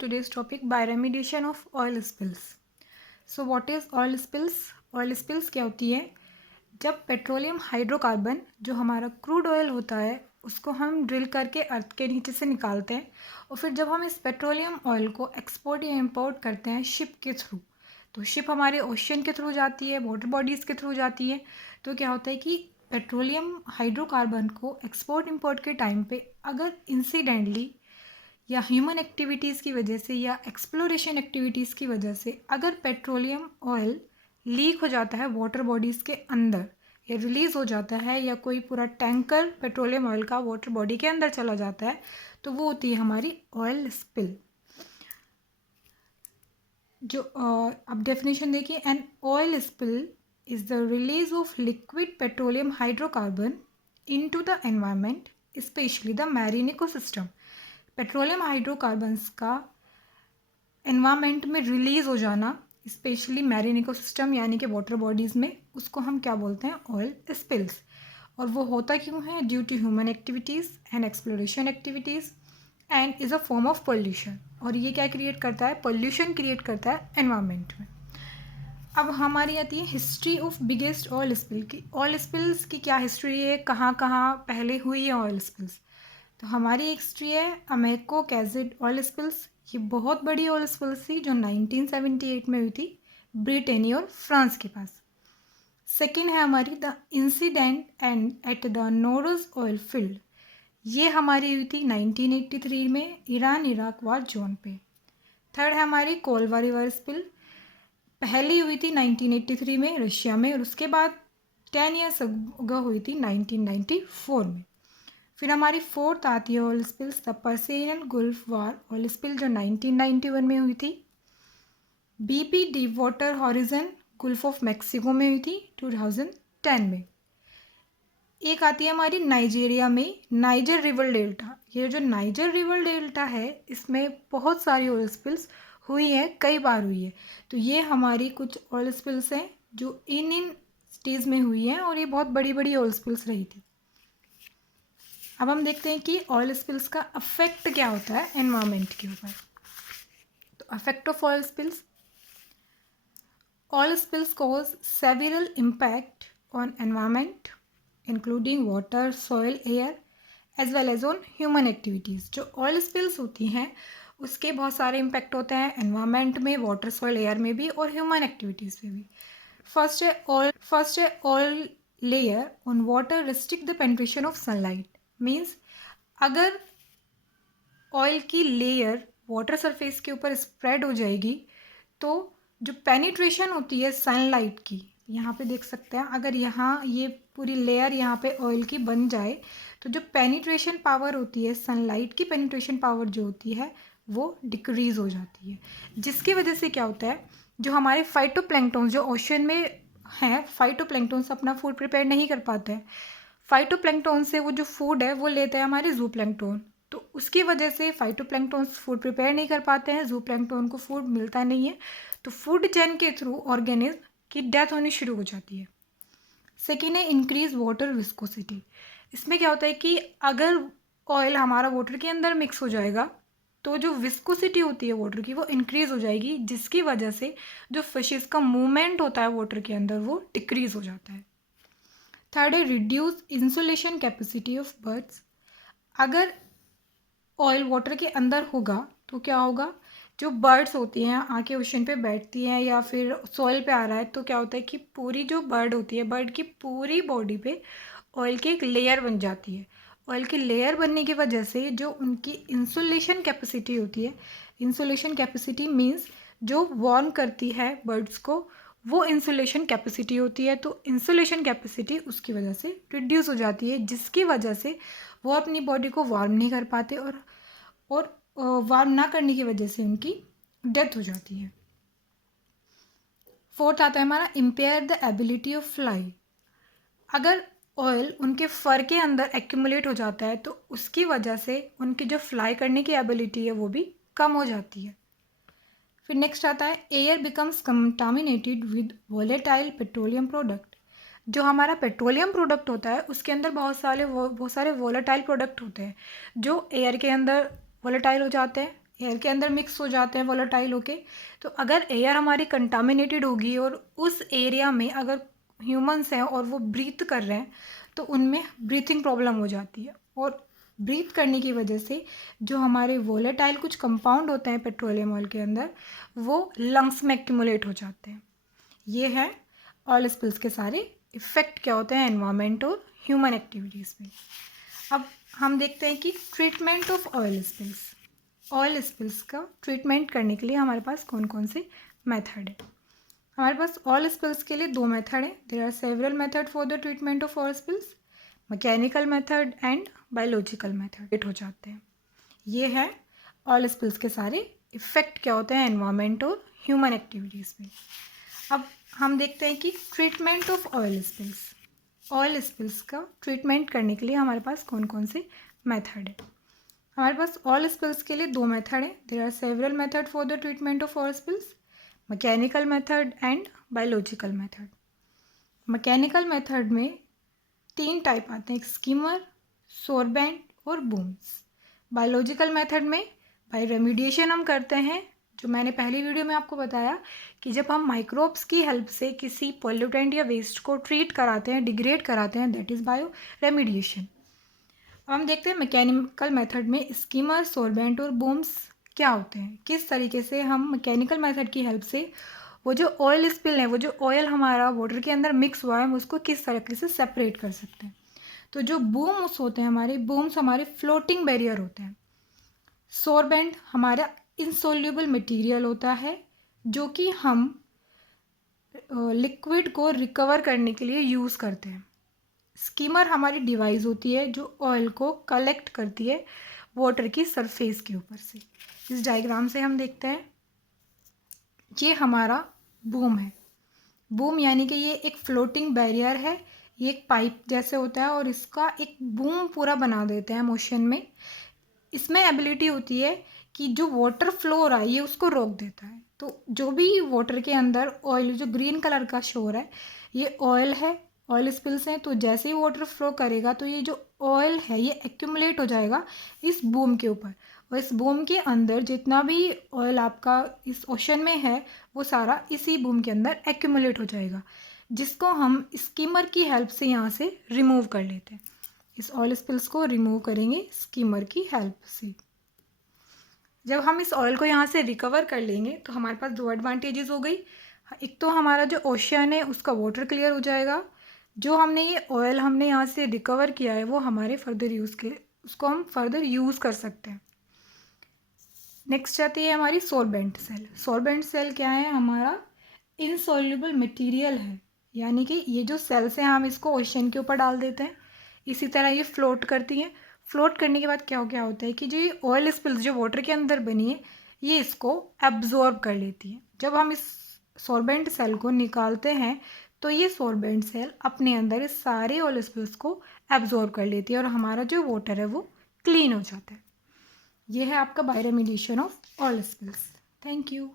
today's topic by remediation of oil spills. So what is oil spills? Oil spills क्या होती है? जब petroleum hydrocarbon जो हमारा क्रूड ऑयल होता है उसको हम ड्रिल करके अर्थ के नीचे से निकालते हैं और फिर जब हम इस पेट्रोलियम ऑयल को एक्सपोर्ट या इंपोर्ट करते हैं शिप के थ्रू, तो शिप हमारे ओशन के थ्रू जाती है, वाटर बॉडीज़ के थ्रू जाती है। तो क्या होता है कि पेट्रोलियम हाइड्रोकार्बन को एक्सपोर्ट इंपोर्ट के टाइम पे अगर इंसिडेंटली या ह्यूमन एक्टिविटीज़ की वजह से या एक्सप्लोरेशन एक्टिविटीज़ की वजह से अगर पेट्रोलियम ऑयल लीक हो जाता है वाटर बॉडीज़ के अंदर या रिलीज़ हो जाता है या कोई पूरा टैंकर पेट्रोलियम ऑयल का वाटर बॉडी के अंदर चला जाता है, तो वो होती है हमारी ऑयल स्पिल। जो अब डेफिनेशन देखिए, an oil spill is the release of liquid petroleum hydrocarbon into the environment specially the marine ecosystem. Petroleum hydrocarbons का एनवायरनमेंट में रिलीज़ हो जाना स्पेशली मैरीन इकोसिस्टम यानी कि वाटर बॉडीज़ में, उसको हम क्या बोलते हैं? Oil spills. और वो होता क्यों है? Due to human activities and exploration activities and is a form of pollution. और ये क्या क्रिएट करता है? पोल्यूशन क्रिएट करता है एनवायरनमेंट में। अब हमारी आती है history of biggest oil spill की। ऑयल स्पिल्स की क्या हिस्ट्री है, कहाँ कहाँ पहले हुई है ऑयल स्पिल्स? तो हमारी एक हिस्ट्री है अमेको कैजिड ऑयल स्पिल्स। ये बहुत बड़ी ऑयल स्पिल्स थी जो 1978 में हुई थी ब्रिटेनी और फ्रांस के पास। सेकेंड है हमारी the incident and at the Nowruz oil field. ये हमारी हुई थी 1983 में ईरान इराक वार जोन पे। थर्ड है हमारी कोलवा रिवर स्पिल, पहली हुई थी 1983 में रशिया में और उसके बाद 10 ईयर्स अगो हुई थी 1994 में। फिर हमारी फोर्थ आती है oil spills the Persian Gulf war oil spill जो 1991 में हुई थी। BP deep water horizon Gulf of Mexico में हुई थी 2010 में। एक आती है हमारी नाइजीरिया में नाइजर रिवर डेल्टा। ये जो नाइजर रिवर डेल्टा है इसमें बहुत सारी ऑयल स्पिल्स हुई है, कई बार हुई है। तो ये हमारी कुछ ऑयल स्पिल्स हैं जो इन स्टेज में हुई हैं और ये बहुत बड़ी बड़ी ऑयल स्पिल्स रही थी। अब हम देखते हैं कि ऑयल स्पिल्स का अफेक्ट क्या होता है एनवायरनमेंट के ऊपर। तो affect of oil spills cause several impact on environment including water, soil, air as well as on human activities. जो ऑयल स्पिल्स होती हैं उसके बहुत सारे इम्पैक्ट होते हैं एनवायरनमेंट में, वाटर, सॉइल, एयर में भी और ह्यूमन एक्टिविटीज़ में भी। फर्स्ट है oil layer on water restrict the penetration of sunlight. Means अगर ऑयल की लेयर वाटर सरफेस के ऊपर स्प्रेड हो जाएगी तो जो पेनिट्रेशन होती है सनलाइट की, यहाँ पे देख सकते हैं, अगर यहाँ ये पूरी लेयर यहाँ पे ऑयल की बन जाए तो जो पेनिट्रेशन पावर होती है सनलाइट की, पेनिट्रेशन पावर जो होती है वो डिक्रीज़ हो जाती है, जिसकी वजह से क्या होता है जो हमारे फाइटोप्लैंक्टन्स जो ओशन में हैं, फाइटोप्लैंक्टन्स अपना फूड प्रिपेयर नहीं कर पाते हैं। फाइटोप्लैंक्टन से वो जो फूड है वो लेते हैं हमारे जूप्लैंक्टन, तो उसकी वजह से फाइटोप्लैंक्टन फूड प्रिपेयर नहीं कर पाते हैं, जूप्लैंक्टन को फूड मिलता नहीं है, तो फूड चेन के थ्रू ऑर्गेनिज्म की डेथ होनी शुरू हो जाती है। सेकेंड है इंक्रीज वाटर विस्कोसिटी। इसमें क्या होता है कि अगर ऑयल हमारा वाटर के अंदर मिक्स हो जाएगा तो जो विस्कोसिटी होती है वाटर की वो इंक्रीज़ हो जाएगी, जिसकी वजह से जो फिशेस का मूवमेंट होता है वाटर के अंदर वो डिक्रीज़ हो जाता है। थर्ड है reduce insulation capacity of birds. अगर ऑयल वाटर के अंदर होगा तो क्या होगा, जो बर्ड्स होती हैं आके ओशन पे बैठती हैं या फिर सॉइल पे आ रहा है तो क्या होता है कि पूरी जो बर्ड होती है, बर्ड की पूरी बॉडी पे ऑयल की एक लेयर बन जाती है। ऑयल की लेयर बनने की वजह से जो उनकी इंसुलेशन कैपेसिटी होती है, इंसुलेशन कैपेसिटी मीन्स जो वार्म करती है बर्ड्स को, वो इंसुलेशन कैपेसिटी होती है। तो इंसुलेशन कैपेसिटी उसकी वजह से रिड्यूस हो जाती है, जिसकी वजह से वो अपनी बॉडी को वार्म नहीं कर पाते और वार्म ना करने की वजह से उनकी डेथ हो जाती है। फोर्थ आता है हमारा impair the ability of fly. अगर ऑयल उनके फर के अंदर एक्यूमुलेट हो जाता है तो उसकी वजह से उनकी जो फ्लाई करने की एबिलिटी है वो भी कम हो जाती है। फिर नेक्स्ट आता है air becomes contaminated with volatile petroleum product. जो हमारा पेट्रोलियम प्रोडक्ट होता है उसके अंदर बहुत सारे वोलेटाइल प्रोडक्ट होते हैं जो एयर के अंदर वोलेटाइल हो जाते हैं, एयर के अंदर मिक्स हो जाते हैं वोलेटाइल होके। तो अगर एयर हमारी कंटामिनेटेड होगी और उस एरिया में अगर ह्यूमंस हैं और वो ब्रीथ कर रहे हैं तो उनमें ब्रीथिंग प्रॉब्लम हो जाती है, और ब्रीथ करने की वजह से जो हमारे वोलेटाइल कुछ कंपाउंड होते हैं पेट्रोलियम ऑयल के अंदर वो लंग्स में एक्यूमुलेट हो जाते हैं। ये है ऑयल स्पिल्स के सारे इफ़ेक्ट क्या होते हैं एनवायरनमेंट और ह्यूमन एक्टिविटीज़ में। अब हम देखते हैं कि treatment of oil spills. Oil spills का ट्रीटमेंट करने के लिए हमारे पास कौन कौन से मेथड है। हमारे पास ऑयल स्पिल्स के लिए 2 मेथड हैं। There are several method for the treatment of oil spills, mechanical method and biological method हो जाते हैं। ये है ऑयल स्पिल्स के सारे इफ़ेक्ट क्या होते हैं एनवायरनमेंट और ह्यूमन एक्टिविटीज़ में। अब हम देखते हैं कि treatment of oil spills. Oil spills का ट्रीटमेंट करने के लिए हमारे पास कौन कौन से मेथड है। हमारे पास ऑयल स्पिल्स के लिए 2 मेथड हैं। There are several method for the treatment of oil spills, mechanical method and biological method. Mechanical method में 3 टाइप आते हैं, एक स्कीमर, सोरबेंट और बूम्स। बायोलॉजिकल मेथड में बाय रेमिडिएशन हम करते हैं, जो मैंने पहली वीडियो में आपको बताया कि जब हम माइक्रोब्स की हेल्प से किसी पोल्यूटेंट या वेस्ट को ट्रीट कराते हैं, डिग्रेड कराते हैं, दैट इज़ बायो रेमिडिएशन। अब हम देखते हैं मैकेनिकल मेथड में स्कीमर, सोरबेंट और बूम्स क्या होते हैं, किस तरीके से हम मैकेनिकल मेथड की हेल्प से वो जो ऑयल स्पिल है, वो जो ऑयल हमारा वाटर के अंदर मिक्स हुआ है, हम उसको किस तरीके से सेपरेट कर सकते हैं। तो जो बूम्स होते हैं हमारे, बूम्स हमारे फ्लोटिंग बैरियर होते हैं। सोरबेंट हमारा इंसोल्यूबल मटेरियल होता है जो कि हम लिक्विड को रिकवर करने के लिए यूज़ करते हैं। स्कीमर हमारी डिवाइस होती है जो ऑयल को कलेक्ट करती है वाटर की सरफेस के ऊपर से। इस डायग्राम से हम देखते हैं, ये हमारा बूम है। बूम यानी कि ये एक फ्लोटिंग बैरियर है, ये एक पाइप जैसे होता है और इसका एक बूम पूरा बना देते हैं मोशन में। इसमें एबिलिटी होती है कि जो वाटर फ्लो हो रहा है ये उसको रोक देता है। तो जो भी वाटर के अंदर ऑयल, जो ग्रीन कलर का शो हो रहा है, ये ऑयल है, ऑयल स्पिल्स हैं। तो जैसे ही वाटर फ्लो करेगा तो ये जो ऑयल है ये एक्यूमुलेट हो जाएगा इस बूम के ऊपर, और इस बूम के अंदर जितना भी ऑयल आपका इस ओशन में है वो सारा इसी बूम के अंदर एक्यूमुलेट हो जाएगा, जिसको हम स्कीमर की हेल्प से यहाँ से रिमूव कर लेते हैं। इस ऑयल स्पिल्स को रिमूव करेंगे स्कीमर की हेल्प से। जब हम इस ऑयल को यहाँ से रिकवर कर लेंगे तो हमारे पास 2 एडवांटेजेस हो गई। एक तो हमारा जो ओशन है उसका वाटर क्लियर हो जाएगा, जो हमने ये ऑयल हमने यहाँ से रिकवर किया है वो हमारे फर्दर यूज़ के, उसको हम फर्दर यूज़ कर सकते हैं। नेक्स्ट आती है हमारी सोरबेंट सेल। सोरबेंट सेल क्या है, हमारा इनसॉल्युबल मटेरियल है, यानी कि ये जो सेल्स हैं हम इसको ओशन के ऊपर डाल देते हैं, इसी तरह ये फ्लोट करती हैं। फ्लोट करने के बाद क्या होता है कि जो ये ऑयल स्पिल्स जो वाटर के अंदर बनी है ये इसको एब्जॉर्ब कर लेती है। जब हम इस सोरबेंट सेल को निकालते हैं तो ये सोरबेंट सेल अपने अंदर इस सारे ऑयल स्पिल्स को एब्जॉर्ब कर लेती है और हमारा जो वाटर है वो क्लीन हो जाता है। ये है आपका bio remediation of oil spills. Thank you.